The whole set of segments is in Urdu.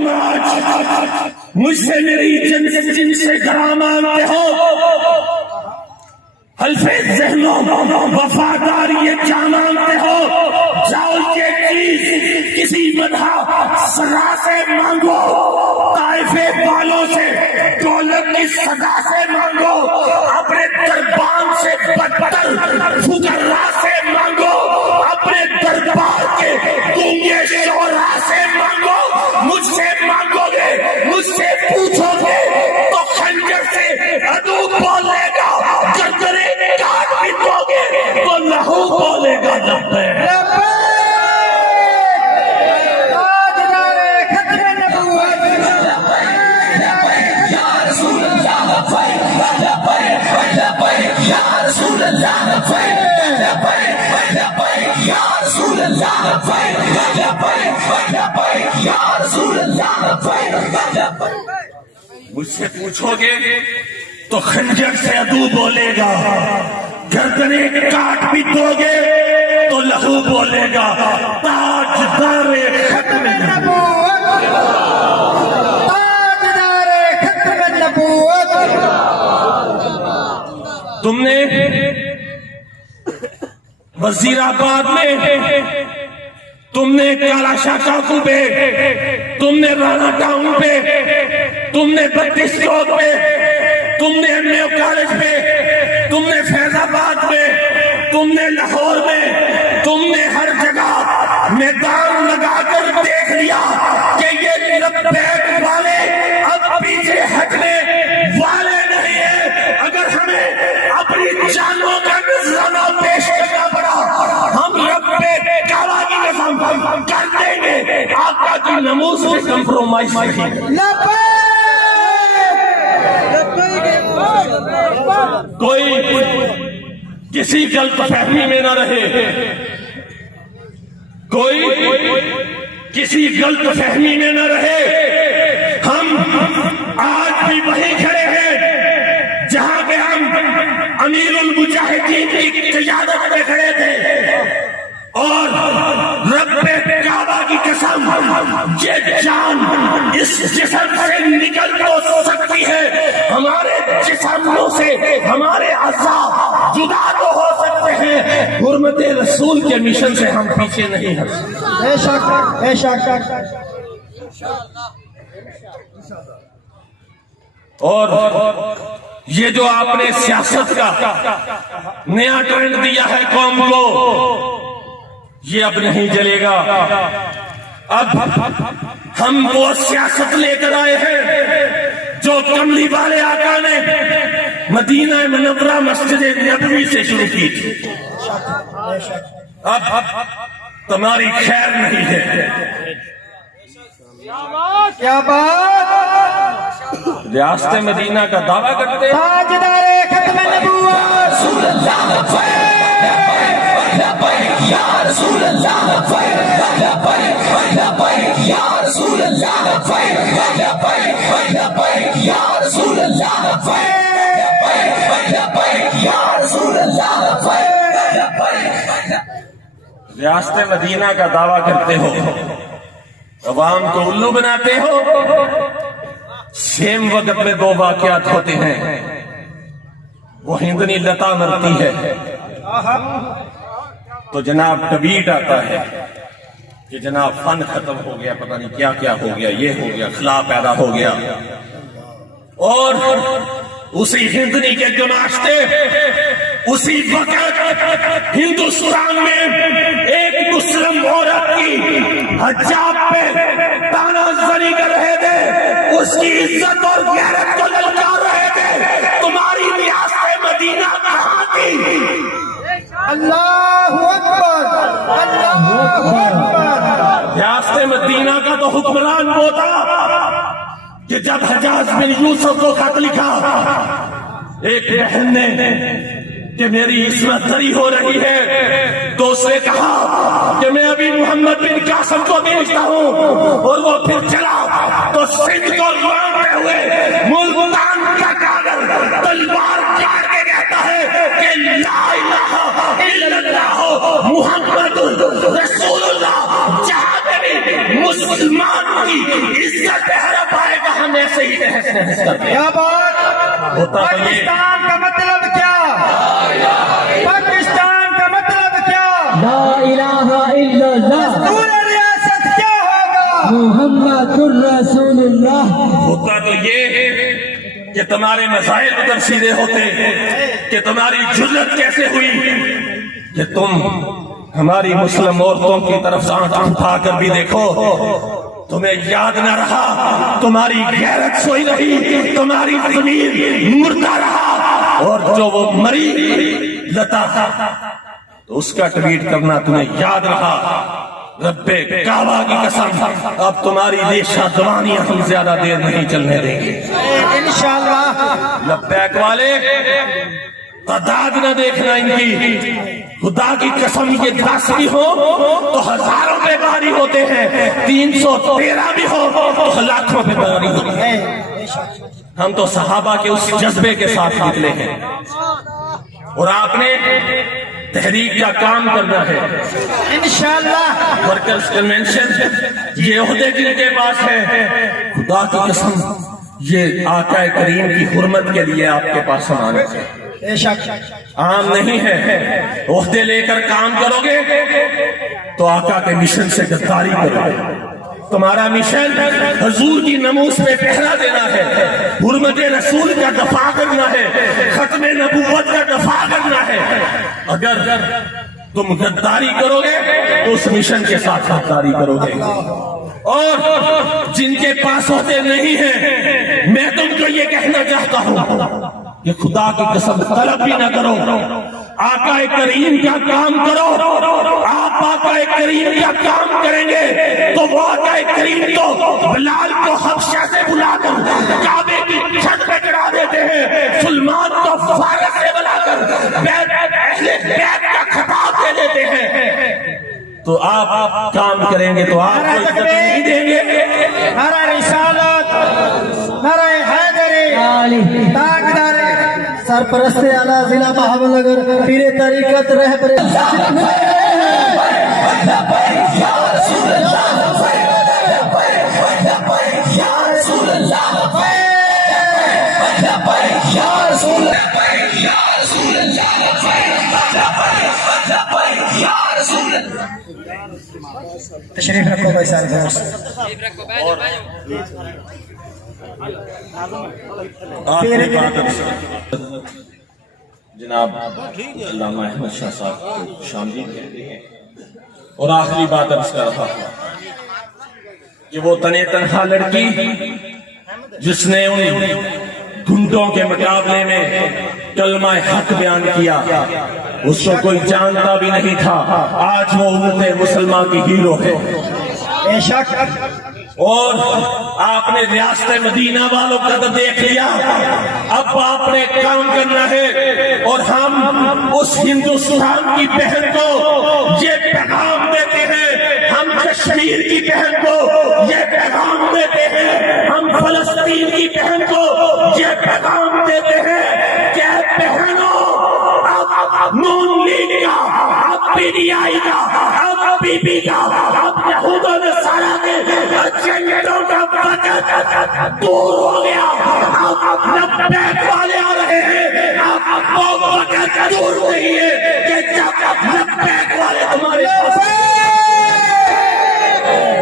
تم آج مجھ سے میری جن سے گراں مانتے ہو، حلف ذہنوں وفاداری یہ کیا مانتے ہو؟ جاؤ یہ چیز کسی مدح سزا سے مانگو، طائفے والوں سے دولت کی سزا سے مانگو، اپنے دربان سے بدتر فقراء سے مانگو، اپنے دربار کے گونگے شعراء سے مانگو، مجھ سے مانگو گے، مجھ سے پوچھو گے تو خنجر سے عدو بولے گا، گردنے کاٹ بھی دو گے تو لہو بولے گا لبیک۔ مجھ سے پوچھو گے تو خنجر سے عدو بولے گا، گردنے کاٹ بھی دو گے تو لہو بولے گا، تاجدار ختم نبوت، تاجدار ختم نبوت۔ تم نے وزیر آباد میں، تم نے کالا شاہ چوک پہ، تم نے رانا ٹاؤن پہ، تم نے 32 چوک پہ، تم نے ایم اے کالج پہ، تم نے فیض آباد میں، تم نے لاہور میں، تم نے ہر جگہ میدان لگا کر دیکھ لیا کہ یہ لبیک والے اب پیچھے ہٹنے والے نہیں ہیں۔ اگر ہمیں اپنی جانوں کا نذرانہ پیش کرنا پڑا، ہم لبیک کعبہ کی قسم کر دیں گے، آقا کی ناموس سے کمپرومائز نہیں۔ کوئی کسی غلط فہمی میں نہ رہے، کوئی کسی غلط فہمی میں نہ رہے۔ ہم آج بھی وہیں کھڑے ہیں جہاں پہ ہم امیر المجاہدین کی قیادت میں کھڑے تھے، اور رب کعبہ کی قسم یہ جان اس جسم سے نکل تو سکتی ہے، ہمارے جسموں سے ہمارے اعضاء جدا تو ہو سکتے ہیں، حرمت رسول کے مشن سے ہم پیچھے نہیں ہٹ سکتے۔ بے شک بے شک۔ اور یہ جو آپ نے سیاست کا نیا ٹرینڈ دیا ہے قوم کو، یہ اب نہیں چلے گا۔ اب ہم وہ سیاست لے کر آئے ہیں جو کملی والے آقا نے مدینہ منورہ مسجد نبوی سے شروع کی تھی۔ اب تمہاری خیر نہیں ہے۔ کیا بات، ریاست مدینہ کا دعویٰ کرتے ہیں، تاجدار ختم نبوت، یا رسول اللہ، یا رسول اللہ، یا رسول اللہ، یا رسول اللہ۔ ریاست مدینہ کا دعویٰ کرتے ہو، عوام کو الو بناتے ہو، سیم وقت میں دو واقعات ہوتے ہیں، وہ ہندنی لتا مرتی ہے تو جناب ٹویٹ آتا ہے کہ جناب فن ختم ہو گیا، پتہ نہیں کیا کیا ہو گیا، یہ ہو گیا، خلا پیدا ہو گیا۔ اور اسی ہندنی کے گماشتے اسی وقت ہندوستان میں ایک مسلم عورت کی حجاب پہ تانا زنی کر رہے تھے، اس کی عزت اور غیرت کو للکار رہے تھے۔ تمہاری ریاست مدینہ کہاں تھی؟ اللہ اکبر، اللہ اکبر۔ ریاست مدینہ کا تو حکمران وہ تھا کہ جب حجاج بن یوسف کو خط لکھا ایک بہن نے کہ میری عصمت دری ہو رہی ہے، تو اس نے کہا کہ میں ابھی محمد بن قاسم کو بھیجتا ہوں، اور وہ پھر چلا تو سندھ کو لانتے ہوئے ملتان کا کاغذ تلوار کاٹ کے کہتا ہے کہ لا الہ الا اللہ محمد رسول اللہ، جہاں بھی مسلمان کی عزت تہس نہس کرتے ہیں۔ کیا بات، ہوتا تو یہ پاکستان کا مطلب کیا، پاکستان کا مطلب کیا، لا الہ الا اللہ دستور ریاست کیا ہوگا، محمد الرسول اللہ۔ ہوتا تو یہ کہ تمہارے مسائل ادھر سیدھے ہوتے، کہ تمہاری جرت کیسے ہوئی کہ تم ہماری مسلم عورتوں کی طرف آنکھ اٹھا کر بھی دیکھو، تمہیں یاد نہ رہا، تمہاری غیرت سوئی رہی، تمہاری ضمیر مردہ رہا، اور جو وہ مری لتا تو اس کا ٹویٹ کرنا تمہیں یاد رہا۔ رب کعبہ کی قسم، اب تمہاری ریشہ دوانیاں ہم زیادہ دیر نہیں چلنے دیں گے انشاءاللہ۔ لبیک والے، تعداد نہ دیکھنا ان کی، خدا کی قسم یہ 10 بھی ہو تو ہزاروں پہ باری ہوتے ہیں، 313 بھی ہو تو لاکھوں پہ باری ہوتی ہے۔ ہم تو صحابہ کے اس جذبے کے ساتھ نکلے ہیں، اور آپ نے تحریک کا کام کرنا ہے۔ انشاءاللہ۔ ورکرز کنونشن یہ عہدے جن کے پاس ہے، خدا کی قسم یہ آقا کریم کی حرمت کے لیے آپ کے پاس امانت ہے، بے شک عام نہیں ہے۔ عہدے لے کر کام کرو گے تو آقا کے مشن سے غداری کرو گے۔ تمہارا مشن حضور کی ناموس پہ پہرا دینا ہے، حرمت رسول کا دفاع کرنا ہے، ختم نبوت کا دفاع کرنا ہے۔ اگر تم غداری کرو گے تو اس مشن کے ساتھ غداری کرو گے۔ اور جن کے پاس عہدے نہیں ہیں، میں تم کو یہ کہنا چاہتا ہوں کہ خدا کی قسم طلب بھی نہ کرو، آقا کریم کا کام کرو۔ آپ آقا کریم کا کام کریں گے تو وہ آقا کریم تو بلال کو حبشہ سے بلا کر کعبے کی چھت پہ چڑھا دیتے ہیں، سلمان کو فارس سے بلا کر اہل بیت کا خطاب دے دیتے ہیں۔ تو آپ کام کریں گے تو آپ کو عزت نہیں دیں گے۔ نعرہ رسالت، نعرہ حیدری، تاجدار سرپرست اعلیٰ ضلع بہاول نگر پیر طریقت رہبر تشریف رکھو بھائی صاحب۔ آخری بات جناب علامہ احمد شاہ صاحب کو خوش آمدید کہتے ہیں، اور آخری بات عرض کر رہا تھا کہ وہ تنے تنہا لڑکی جس نے ان گھنٹوں کے مقابلے میں کلمہ حق بیان کیا، اس کو کوئی جانتا بھی نہیں تھا، آج وہ امت مسلمہ کی ہیرو ہے۔ بے شک اور آپ نے ریاست مدینہ والوں کا تو دیکھ لیا، اب آپ نے کام کرنا ہے، اور ہم اس ہندوستان کی بہن کو یہ پیغام دیتے ہیں، ہم کشمیر کی بہن کو یہ پیغام دیتے ہیں، ہم فلسطین کی بہن کو یہ پیغام دیتے ہیں کہ بہنوں، اب نون لیگ کا، اب پی ڈی آئی کا، اب پی پی کا، اب یہود و نصارہ کے ایجنڈوں کا وقت دور ہو گیا، اب لبیک والے آ رہے ہیں، اب وہ وقت دور نہیں ہے کہ جب لبیک والے تمہارے پاس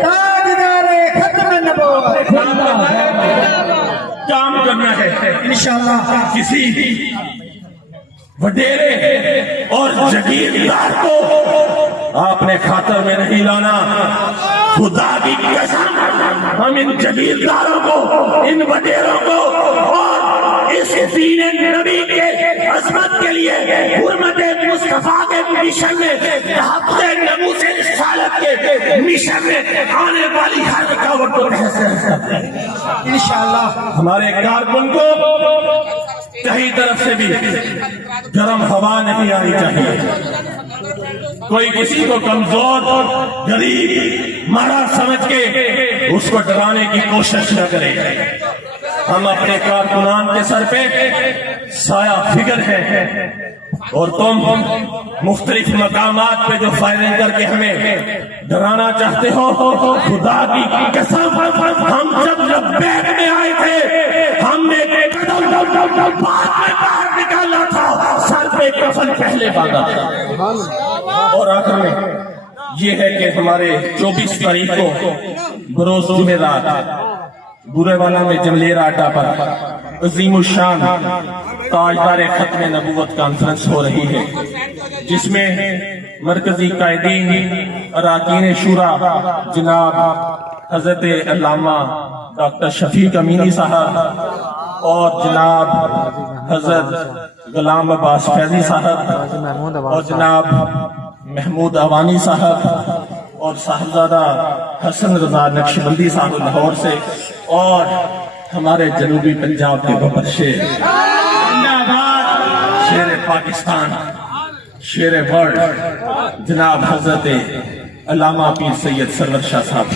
تاجدار ختم نبوت کام کرنا ہے۔ انشاءاللہ کسی وڈیرے اور جگیردار کو آپ نے خاطر میں نہیں لانا، خدا کی قسم ہم ان جگیرداروں کو، ان وڈیروں کو اور اس دین نبی کے عظمت کے لیے، حرمت مصطفیٰ کے مشن میں، تحفظ ناموس رسالت کے مشن میں آنے والی ہر رکاوٹ کو تحسین کرتے ہیں۔ انشاءاللہ ہمارے کارکن کو کہیں طرف سے بھی گرم ہوا نہیں آنی چاہیے، کوئی کسی کو کمزور، غریب، مارا سمجھ کے اس کو ڈرانے کی کوشش نہ کرے۔ ہم اپنے کارکنان کے سر پہ سایہ فکر ہے، اور تم مختلف مقامات پہ جو فائرنگ کر کے ہمیں ڈرانا چاہتے ہو، خدا کی قسم ہم جب لبیک میں آئے تھے کو بعد میں باہر نکالنا تھا، سر پہ کفن پہلے باندھا تھا۔ اور آخر میں یہ ہے کہ ہمارے 24 تاریخ کو بروز جمعرات برے والا میں جملیر اڈا پر عظیم الشان تاجدار ختم نبوت کانفرنس ہو رہی ہے، جس میں مرکزی قائدین اراکین شورا جناب حضرت علامہ ڈاکٹر شفیق امینی صاحب اور جناب حضرت غلام عباس فیضی صاحب اور جناب محمود اوانی صاحب اور صاحبزادہ حسن رضا نقشبندی صاحب لاہور سے، اور ہمارے جنوبی پنجاب کے بابر شیر شیر پاکستان، شیر ورلڈ جناب حضرت علامہ پیر سید سرور شاہ صاحب،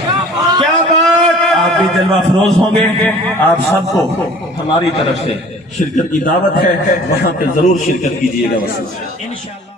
کیا بات! آپ بھی جلوہ افروز ہوں گے۔ آپ سب کو ہماری طرف سے شرکت کی دعوت ہے، وہاں پہ ضرور شرکت کیجیے گا۔ انشاءاللہ